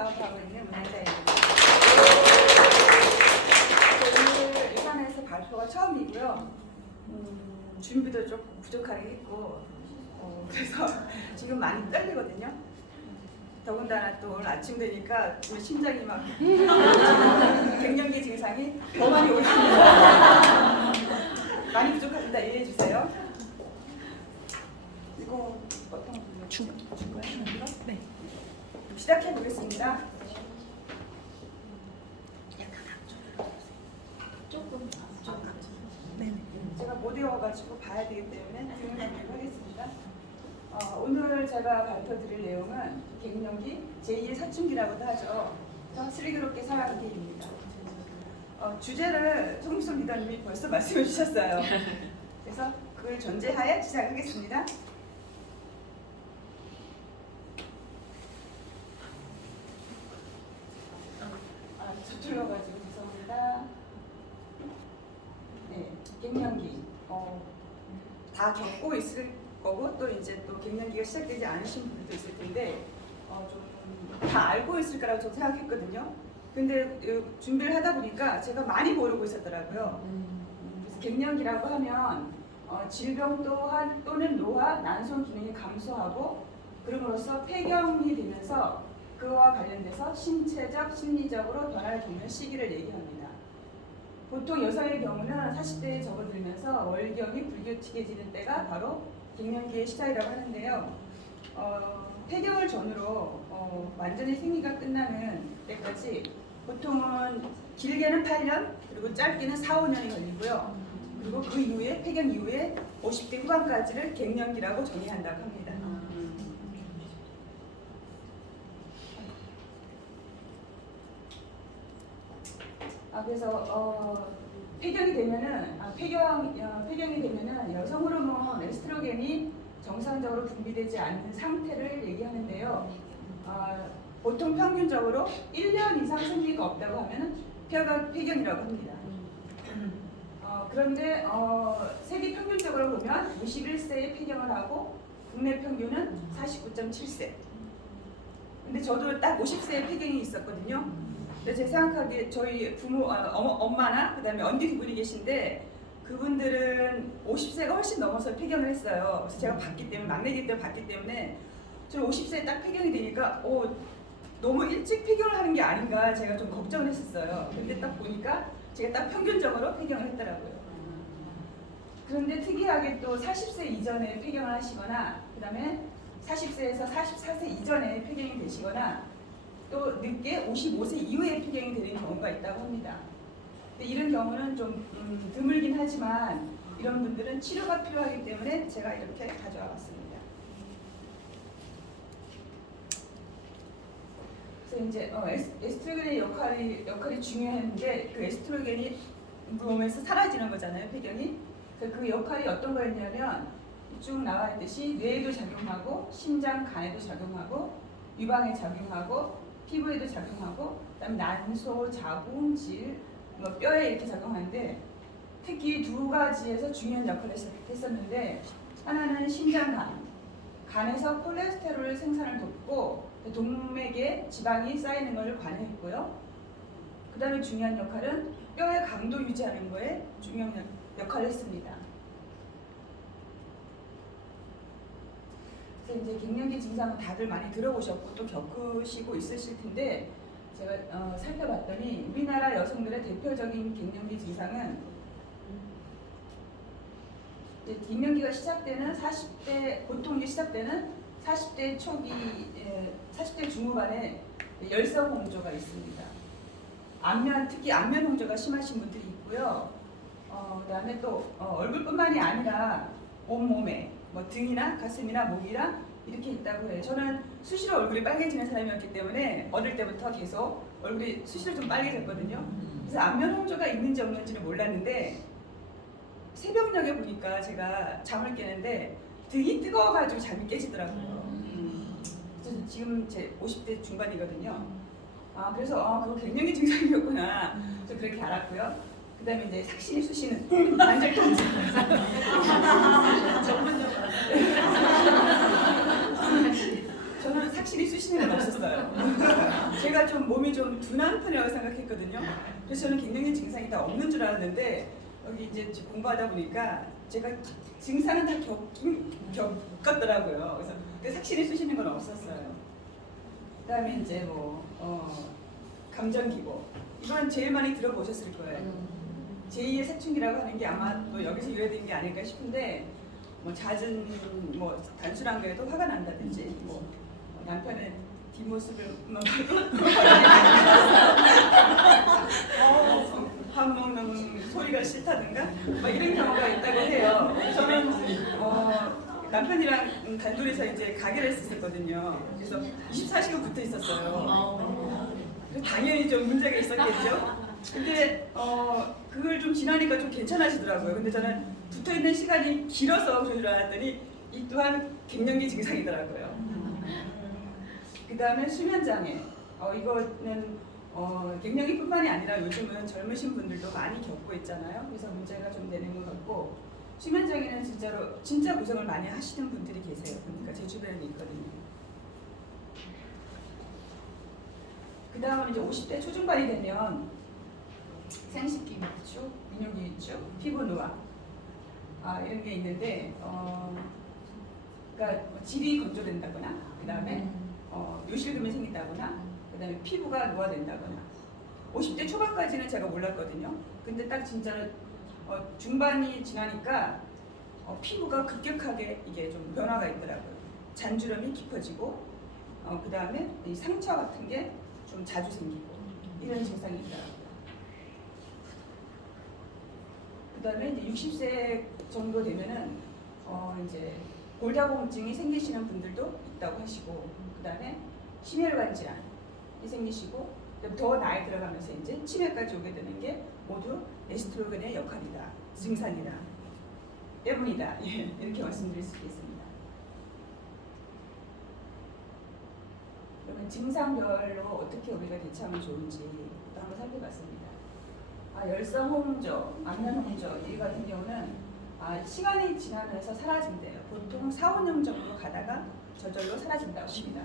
하고 있는 문화자입니다. 오늘 일산에서 발표가 처음이고요. 준비도 조금 부족하게 했고, 그래서 지금 많이 떨리거든요. 더군다나 또 오늘 아침 되니까 심장이 막 갱년기 증상이 더 많이 올라옵니다. 많이 부족합니다. 이해해 주세요. 이거 어떤 거 중간에 네. 시작해 보겠습니다. 조금 네네. 제가 못 외워가지고 봐야 되기 때문에 진행하도록 하겠습니다. 오늘 제가 발표드릴 내용은 갱년기 제2의 사춘기라고도 하죠. 슬기롭게 살아가기입니다. 주제를 송미선 리더님이 벌써 말씀해 주셨어요. 그래서 그걸 전제하에 시작하겠습니다. 서툴러가지고 죄송합니다. 네, 갱년기 다 겪고 있을 거고 또 이제 또 갱년기가 시작되지 않으신 분들도 있을 텐데 좀 다 알고 있을 거라고 저도 생각했거든요. 근데 준비를 하다 보니까 제가 많이 모르고 있었더라고요. 그래서 갱년기라고 하면 질병 또는 노화, 난소 기능이 감소하고 그럼으로써 폐경이 되면서 그와 관련돼서 신체적, 심리적으로 변화를 겪는 시기를 얘기합니다. 보통 여성의 경우는 40대에 접어들면서 월경이 불규칙해지는 때가 바로 갱년기의 시작이라고 하는데요. 폐경을 전후로 완전히 생리가 끝나는 때까지 보통은 길게는 8년, 그리고 짧게는 4, 5년이 걸리고요. 그리고 그 이후에 폐경 이후에 50대 후반까지를 갱년기라고 정의한다고 합니다. 그래서 폐경이 되면은 여성 호르몬 에스트로겐이 정상적으로 분비되지 않는 상태를 얘기하는데요. 보통 평균적으로 1년 이상 생리가 없다고 하면은 폐경이라고 합니다. 그런데 세계 평균적으로 보면 51세에 폐경을 하고 국내 평균은 49.7세. 근데 저도 딱 50세에 폐경이 있었거든요. 근데 제 생각하기에 저희 부모, 엄마나 그다음에 언니 두 분이 계신데 그분들은 50세가 훨씬 넘어서 폐경을 했어요. 그래서 제가 봤기 때문에 막내기 때문에 봤기 때문에 저 50세에 딱 폐경이 되니까 너무 일찍 폐경을 하는 게 아닌가 제가 좀 걱정을 했었어요. 근데 딱 보니까 제가 딱 평균적으로 폐경을 했더라고요. 그런데 특이하게 또 40세 이전에 폐경을 하시거나 그다음에 40세에서 44세 이전에 폐경이 되시거나 또 늦게 55세 이후에 폐경이 되는 경우가 있다고 합니다. 근데 이런 경우는 좀 드물긴 하지만 이런 분들은 치료가 필요하기 때문에 제가 이렇게 가져와 봤습니다. 그래서 이제 에스트로겐의 역할이 중요한데 그 에스트로겐이 몸에서 사라지는 거잖아요, 폐경이. 그래서 그 역할이 어떤 거였냐면 쭉 나와 있듯이 뇌에도 작용하고 심장, 간에도 작용하고 유방에 작용하고 피부에도 작용하고 그다음에 난소, 자궁, 질, 뼈에 이렇게 작용하는데 특히 두 가지에서 중요한 역할을 했었는데 하나는 심장, 간에서 콜레스테롤 생산을 돕고 동맥에 지방이 쌓이는 것을 관여했고요. 그 다음에 중요한 역할은 뼈의 강도 유지하는 거에 중요한 역할을 했습니다. 그래서 이제 갱년기 증상은 다들 많이 들어보셨고 또 겪으시고 있으실 텐데 제가 살펴봤더니 우리나라 여성들의 대표적인 갱년기 증상은 갱년기가 시작되는 40대 보통 이제 시작되는 40대 초기 40대 중후반에 열성 홍조가 있습니다. 특히 안면 홍조가 심하신 분들이 있고요. 그다음에 또 얼굴뿐만이 아니라 온몸에 등이나 가슴이나 목이나 이렇게 있다고 해요. 저는 수시로 얼굴이 빨개지는 사람이었기 때문에 어릴 때부터 계속 얼굴이 수시로 좀 빨개졌거든요. 그래서 안면 홍조가 있는지 없는지는 몰랐는데 새벽녘에 보니까 제가 잠을 깨는데 등이 뜨거워가지고 잠이 깨지더라고요. 그래서 지금 제 50대 중반이거든요. 그래서 그거 갱년기 증상이었구나. 저 그렇게 알았고요. 그다음에 이제 삭신이 쑤시는 관절 통증. 전문적으로. 저는 확실히 쑤시는 건 없었어요. 제가 좀 몸이 좀 둔한 편이라고 생각했거든요. 그래서 저는 갱년기 증상이 다 없는 줄 알았는데 여기 이제 공부하다 보니까 제가 증상은 다 겪었더라고요. 그래서 확실히 쑤시는 건 없었어요. 그다음에 이제 뭐 감정기복 이건 제일 많이 들어보셨을 거예요. 제2의 사춘기라고 하는 게 아마 또 여기서 유래된 게 아닐까 싶은데 뭐 잦은 뭐 단순한 거에도 화가 난다든지 뭐 남편의 뒷모습을 밥 먹는 소리가 싫다든가 막 이런 경우가 있다고 해요. 저는 남편이랑 단둘이서 이제 가게를 했었거든요. 그래서 24시간 붙어 있었어요. 당연히 좀 문제가 있었겠죠. 근데 그걸 좀 지나니까 좀 괜찮아지더라고요. 근데 저는 붙어 있는 시간이 길어서 그런 줄 알았더니 이 또한 갱년기 증상이더라고요. 그 다음에 수면장애. 이거는 갱년기뿐만이 아니라 요즘은 젊으신 분들도 많이 겪고 있잖아요. 그래서 문제가 좀 되는 것 같고 수면장애는 진짜 고생을 많이 하시는 분들이 계세요. 그러니까 제 주변에 있거든요. 그 다음은 이제 50대 초중반이 되면 생식기 위축, 민요기 위축, 피부 노화 이런 게 있는데 그러니까 질이 건조된다거나 그 다음에 요실금이 생긴다거나 그 다음에 피부가 노화된다거나 50대 초반까지는 제가 몰랐거든요. 근데 딱 진짜 중반이 지나니까 피부가 급격하게 이게 좀 변화가 있더라고요. 잔주름이 깊어지고 그 다음에 이 상처 같은 게 좀 자주 생기고 이런 증상이 있더라고요. 그 다음에 이제 60세 정도 되면은 이제 골다공증이 생기시는 분들도 있다고 하시고 그 다음에 심혈관 질환이 생기시고 더 나이 들어가면서 이제 치매까지 오게 되는 게 모두 에스트로겐의 역할이다, 증상이다, 때문이다 이렇게 말씀드릴 수 있습니다. 그러면 증상별로 어떻게 우리가 대처하면 좋은지 한번 살펴봤습니다. 열성 홍조, 안면 홍조 이 같은 경우는 시간이 지나면서 사라진대요. 보통 4, 5년 정도 가다가 저절로 사라진다고 합니다.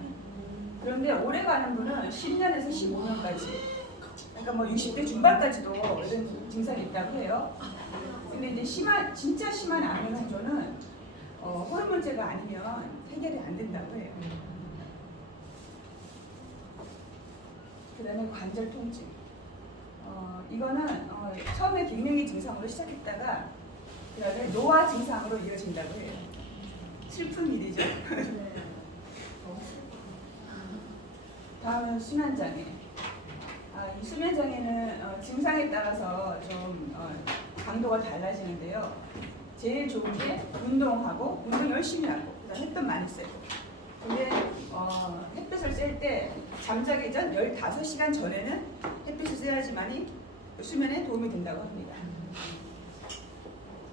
그런데 오래 가는 분은 10년에서 15년까지 그러니까 뭐 60대 중반까지도 이런 증상이 있다고 해요. 근데 이제 진짜 심한 안면 홍조는 호르몬제가 아니면 해결이 안 된다고 해요. 그 다음에 관절 통증. 이거는 처음에 갱년기 증상으로 시작했다가 그 다음에 노화 증상으로 이어진다고 해요. 슬픈 일이죠. 다음은 수면장애. 이 수면장애는 증상에 따라서 좀 강도가 달라지는데요. 제일 좋은 게 운동 열심히 하고 그다음 햇볕 많이 쐬고. 근데 햇볕을 쐴 때 잠자기 전 15시간 전에는 햇빛을 쐬야지만이 수면에 도움이 된다고 합니다.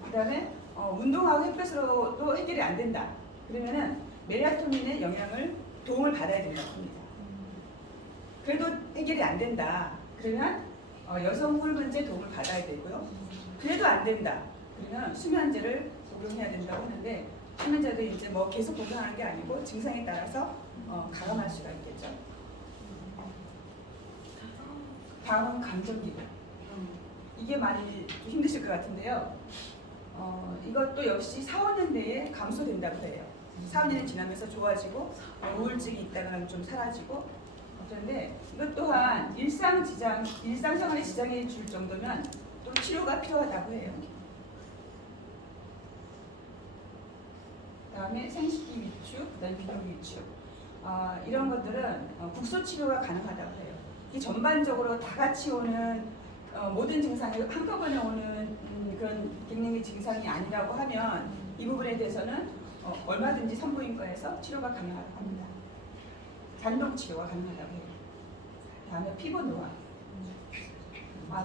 그 다음에 운동하고 햇볕으로도 해결이 안 된다. 그러면은 멜라토닌의 도움을 받아야 된다고 합니다. 그래도 해결이 안 된다. 그러면 여성 호르몬제 도움을 받아야 되고요. 그래도 안 된다. 그러면 수면제를 복용해야 된다고 하는데 수면제도 이제 뭐 계속 복용하는 게 아니고 증상에 따라서 가감할 수가 있겠죠. 다음은 감정기복. 이게 많이 힘드실 것 같은데요. 이것도 역시 4, 5년 내에 감소된다고 해요. 4, 5년이 지나면서 좋아지고 우울증이 있다가 좀 사라지고 그런데 이것 또한 일상생활에 지장이 줄 정도면 또 치료가 필요하다고 해요. 그다음에 생식기 위축, 그다음에 비뇨기 위축 이런 것들은 국소 치료가 가능하다고 해요. 이 전반적으로 다 같이 오는 모든 증상이 한꺼번에 오는 그런 갱년기 증상이 아니라고 하면 이 부분에 대해서는 얼마든지 산부인과에서 치료가 가능하다고 합니다. 단독 치료가 가능하다고 해요. 다음에 피부 노화.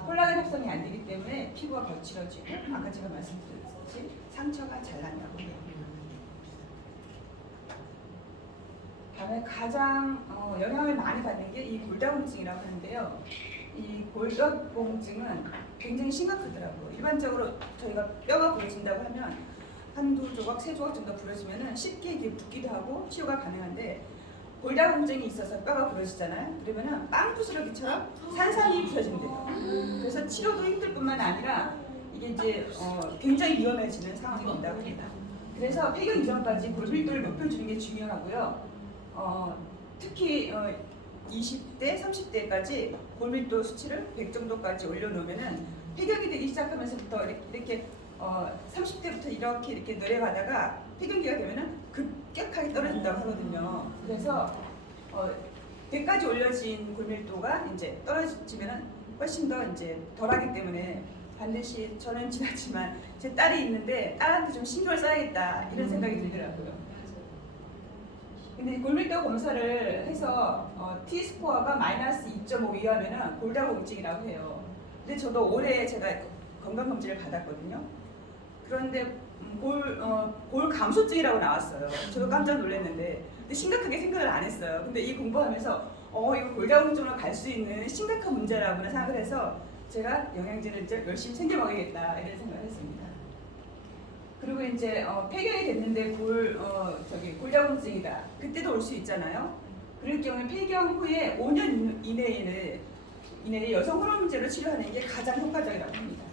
콜라겐 합성이 안 되기 때문에 피부가 거칠어지고 아까 제가 말씀드렸듯이 상처가 잘 난다고 해요. 다음에 가장 영향을 많이 받는 게 이 골다공증이라고 하는데요. 이 골다공증은 굉장히 심각하더라고요. 일반적으로 저희가 뼈가 부러진다고 하면 한두 조각, 세 조각 정도 부러지면은 쉽게 이게 붓기도 하고 치료가 가능한데 골다공증이 있어서 뼈가 부러지잖아요. 그러면은 빵 부스러기처럼 산산이 부서진대요. 그래서 치료도 힘들 뿐만 아니라 이게 이제 굉장히 위험해지는 상황이 된다고 합니다. 그래서 폐경 이전까지 골밀도를 높여주는 게 중요하고요. 특히 20대, 30대까지 골밀도 수치를 100 정도까지 올려놓으면은 폐경이 되기 시작하면서부터 이렇게 30대부터 이렇게 내려가다가 폐경기가 되면은 급격하게 떨어진다고 하거든요. 그래서 100까지 올려진 골밀도가 이제 떨어지면은 훨씬 더 이제 덜하기 때문에 반드시 저는 지났지만 제 딸이 있는데 딸한테 좀 신경을 써야겠다 이런 생각이 들더라고요. 근데 골밀도 검사를 해서 T스코어가 마이너스 2.5 이하면은 골다공증이라고 해요. 근데 저도 올해 제가 건강검진을 받았거든요. 그런데 골 감소증이라고 나왔어요. 저도 깜짝 놀랐는데 근데 심각하게 생각을 안 했어요. 근데 이 공부하면서 이거 골다공증으로 갈 수 있는 심각한 문제라고 생각을 해서 제가 영양제를 이제 열심히 챙겨 먹어야겠다 이런 생각을 했습니다. 그리고 이제 폐경이 됐는데 골다공증이다. 그때도 올 수 있잖아요. 그럴 경우에 폐경 후에 5년 이내에 여성 호르몬제로 치료하는 게 가장 효과적이라고 합니다.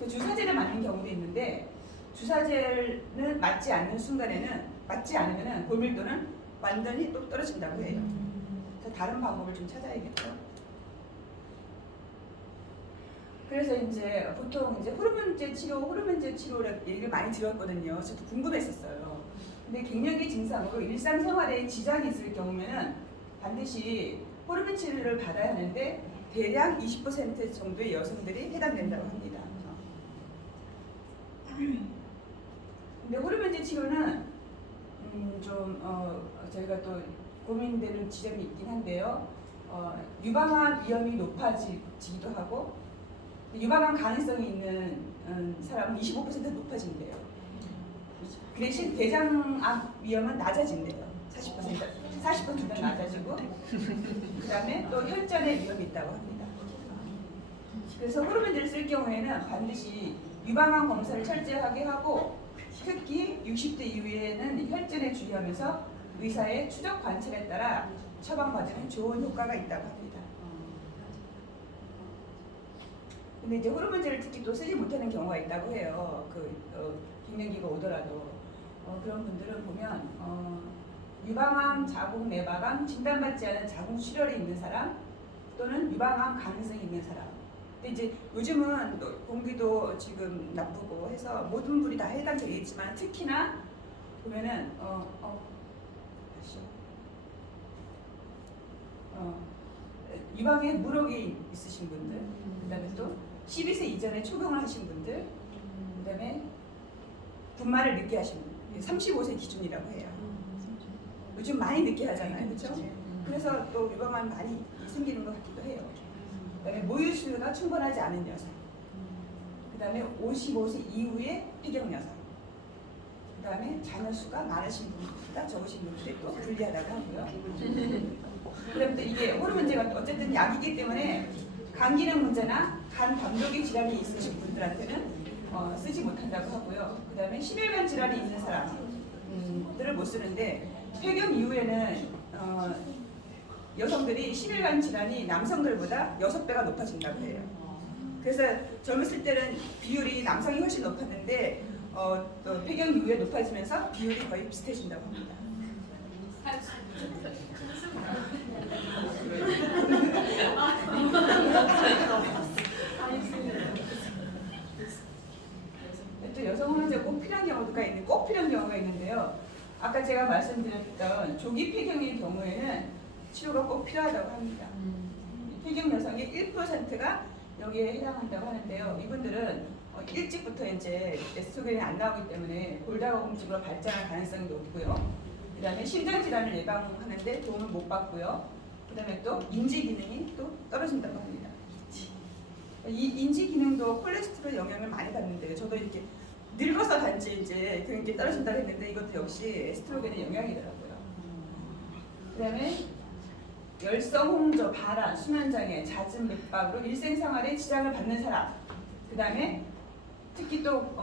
주사제를 맞는 경우도 있는데 주사제는 맞지 않으면 골밀도는 완전히 또 떨어진다고 해요. 그래서 다른 방법을 좀 찾아야겠죠. 그래서 이제 보통 이제 호르몬제 치료를 얘기를 많이 들었거든요. 저도 궁금했었어요. 근데 갱년기 증상으로 일상생활에 지장이 있을 경우에는 반드시 호르몬 치료를 받아야 하는데 대략 20% 정도의 여성들이 해당된다고 합니다. 근데 호르몬제 치료는 저희가 또 고민되는 지점이 있긴 한데요. 유방암 위험이 높아지기도 하고 유방암 가능성이 있는 사람은 25% 높아진대요. 그 대신 대장암 위험은 낮아진대요. 40% 낮아지고 그 다음에 또 혈전의 위험이 있다고 합니다. 그래서 호르몬제를 쓸 경우에는 반드시 유방암 검사를 철저하게 하고 특히 60대 이후에는 혈전에 주의하면서 의사의 추적 관찰에 따라 처방받으면 좋은 효과가 있다고 합니다. 근데 이제 호르몬제를 특히 또 쓰지 못하는 경우가 있다고 해요. 갱년기가 오더라도 그런 분들은 보면 유방암, 자궁 내막암, 진단받지 않은 자궁 출혈이 있는 사람 또는 유방암 가능성이 있는 사람. 근데 이제 요즘은 공기도 지금 나쁘고 해서 모든 분이 다 해당되겠지만 특히나 보면은 유방에 물혹이 있으신 분들, 그다음에 또 12세 이전에 초경을 하신 분들, 그다음에 분만을 늦게 하신 분, 35세 기준이라고 해요. 요즘 많이 늦게 하잖아요, 그렇죠? 그래서 또 유방암 많이 생기는 것 같기도 해요. 그다음에 모유 수유가 충분하지 않은 여성, 그다음에 55세 이후에 폐경 여성, 그다음에 자녀 수가 많으신 분보다 적으신 분들이 또 불리하다고 하고요. 그럼 또 이게 호르몬제가 어쨌든 약이기 때문에 간 기능 문제나 간 dam독의 질환이 있으신 분들한테는 쓰지 못한다고 하고요. 그다음에 심혈관 질환이 있는 사람들을 못 쓰는데 폐경 이후에는 여성들이 심혈관 질환이 남성들보다 6배가 높아진다고 해요. 그래서 젊었을 때는 비율이 남성이 훨씬 높았는데 또 폐경 이후에 높아지면서 비율이 거의 비슷해진다고 합니다. 또 여성 호르몬제가 꼭 필요한 경우가 있는데요. 아까 제가 말씀드렸던 조기 폐경의 경우에는 치료가 꼭 필요하다고 합니다. 폐경 여성의 1%가 여기에 해당한다고 하는데요. 이분들은 일찍부터 이제 에스트로겐이 안 나오기 때문에 골다공증으로 발전할 가능성이 높고요. 그 다음에 심장 질환을 예방하는데 도움을 못 받고요. 그 다음에 또 인지 기능이 또 떨어진다고 합니다. 이 인지 기능도 콜레스테롤 영향을 많이 받는데요. 저도 이렇게 늙어서 단지 이제 그런 게 떨어진다고 했는데 이것도 역시 에스트로겐의 영향이더라고요. 그 다음에 열성, 홍조, 발한, 수면장애, 잦은 맥박으로 일생생활에 지장을 받는 사람, 그 다음에 특히 또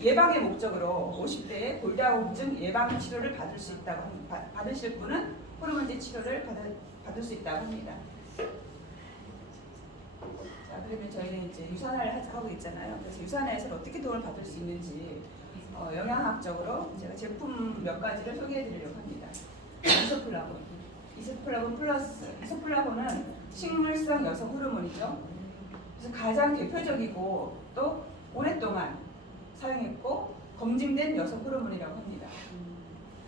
예방의 목적으로 50대에 골다공증 예방 치료를 받으실 분은 호르몬제 치료를 받을 수 있다고 합니다. 자, 그러면 저희는 이제 유산화를 하고 있잖아요. 그래서 유산화에서 어떻게 도움을 받을 수 있는지 영양학적으로 제가 제품 몇 가지를 소개해드리려고 합니다. 이소플라본 플러스. 이소플라본은 식물성 여성 호르몬이죠. 그래서 가장 대표적이고 또 오랫동안 사용했고 검증된 여성 호르몬이라고 합니다.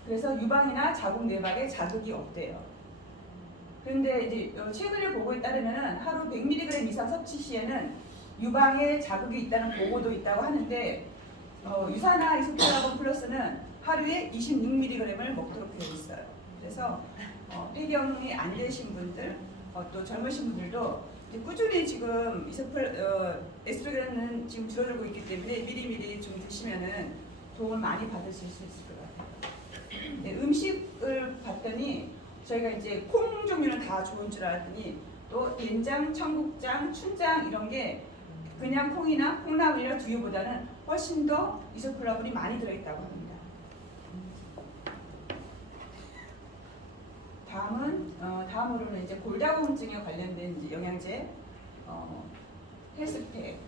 그래서 유방이나 자궁 내막에 자극이 없대요. 그런데 이제 최근의 보고에 따르면 하루 100mg 이상 섭취 시에는 유방에 자극이 있다는 보고도 있다고 하는데 유산화 이소플라본 플러스는 하루에 26mg을 먹도록 되어 있어요. 그래서 폐경이 안 되신 분들, 또 젊으신 분들도 꾸준히 지금 에스트로겐은 지금 줄어들고 있기 때문에 미리미리 좀 드시면은 도움을 많이 받으실 수 있을 것 같아요. 네, 음식을 봤더니 저희가 이제 콩 종류는 다 좋은 줄 알았더니 또 된장, 청국장, 춘장 이런 게 그냥 콩이나 콩나물이나 두유보다는 훨씬 더 이소플라본이 많이 들어있다고 합니다. 다음으로는 이제 골다공증에 관련된 이제 영양제, 헬스팩.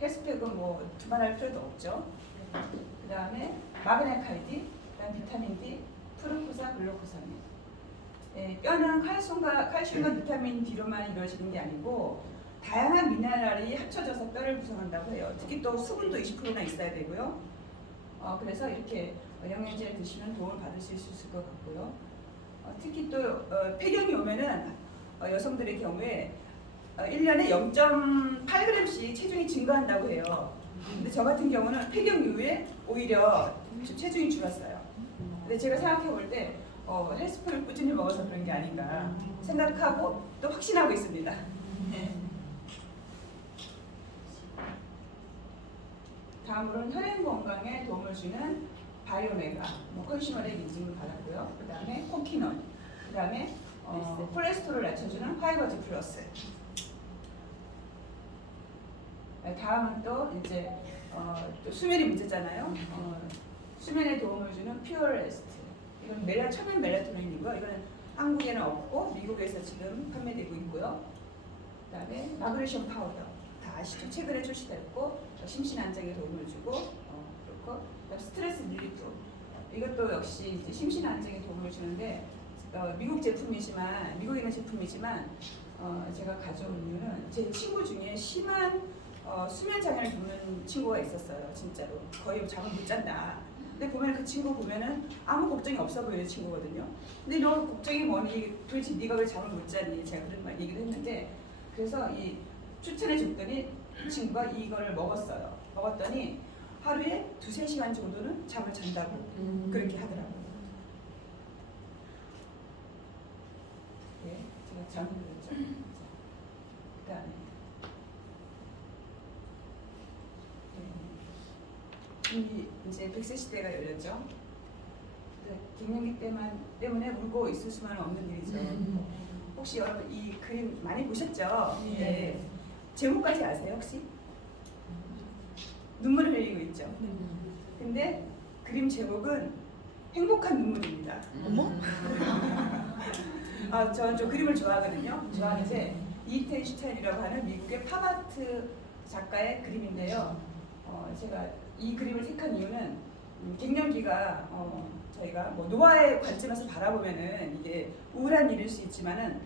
헬스팩은 뭐 두말할 필요도 없죠. 그 다음에 마그네카이드, 그다음 비타민 D, 프루코사, 글루코사민. 뼈는 칼슘과 비타민 D로만 이루어지는 게 아니고 다양한 미네랄이 합쳐져서 뼈를 구성한다고 해요. 특히 또 수분도 20%나 있어야 되고요. 그래서 이렇게 영양제를 드시면 도움을 받으실 수 있을 것 같고요. 특히 또 폐경이 오면은 여성들의 경우에 1년에 0.8g씩 체중이 증가한다고 해요. 근데 저 같은 경우는 폐경 이후에 오히려 체중이 줄었어요. 근데 제가 생각해 볼 때 헬스팩을 꾸준히 먹어서 그런 게 아닌가 생각하고 또 확신하고 있습니다. 다음으로는 혈행 건강에 도움을 주는 바이오메가, 컨슈머렉 인증을 받았고요. 그 다음에 코키논, 그 다음에 콜레스테롤을 낮춰주는 파이버즈 플러스. 다음은 또 이제 또 수면이 문제잖아요. 수면에 도움을 주는 퓨어레스트. 이건 천연 멜라토닌이고요. 이거는 한국에는 없고 미국에서 지금 판매되고 있고요. 그 다음에 마그네슘 파우더. 다 아시죠? 최근에 출시됐고 심신 안정에 도움을 주고 그렇고 스트레스 릴리프. 이것도 역시 이제 심신 안정에 도움을 주는데 미국에 있는 제품이지만 제가 가져온 이유는 제 친구 중에 심한 수면 장애를 겪는 친구가 있었어요. 진짜로 거의 잠을 못 잔다. 근데 보면 그 친구 보면은 아무 걱정이 없어 보이는 친구거든요. 근데 너 걱정이 뭐니? 도대체 네가 왜 잠을 못 자니? 제가 그런 말 얘기를 했는데 그래서 이 추천해 줬더니 그 친구가 이거를 먹었어요. 먹었더니 하루에 2-3시간 정도는 잠을 잔다고 그렇게 하더라고요. 네, 제가 잠을 들었죠. 그다음에 이제 100세 시대가 열렸죠. 갱년기 때문에 울고 있을 수만은 없는 일이죠. 혹시 여러분 이 그림 많이 보셨죠? 네. 제목까지 아세요 혹시? 눈물을 흘리고 있죠. 근데 그림 제목은 행복한 눈물입니다. 어머? 저는 좀 그림을 좋아하거든요. 좋아하는데 이텐 슈타인이라고 하는 미국의 팝아트 작가의 그림인데요. 제가 이 그림을 택한 이유는 갱년기가 저희가 뭐 노화의 관점에서 바라보면은 이게 우울한 일일 수 있지만은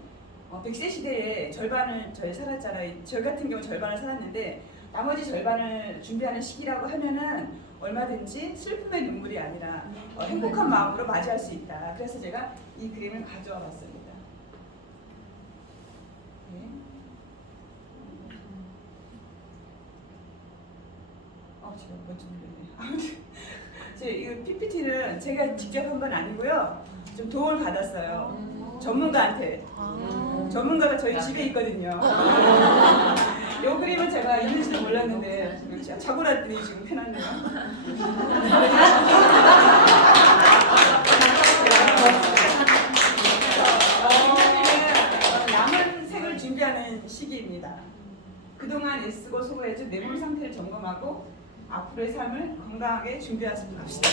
100세 시대에 절반을 저희 살았잖아요. 저 같은 경우 절반을 살았는데 나머지 절반을 준비하는 시기라고 하면은 얼마든지 슬픔의 눈물이 아니라 행복한 마음으로 맞이할 수 있다. 그래서 제가 이 그림을 가져와 봤습니다. 네. 제가 먼저 눌렀네. 아무튼 이 PPT는 제가 직접 한 건 아니고요. 좀 도움을 받았어요. 전문가한테. 전문가가 저희 집에 있거든요. 이 그림은 제가 있는지도 몰랐는데 자고 났더니 지금 해놨네요. 남은 색을 준비하는 시기입니다. 그동안 애쓰고 수고해준 내 몸 상태를 점검하고 앞으로의 삶을 건강하게 준비하시고 갑시다.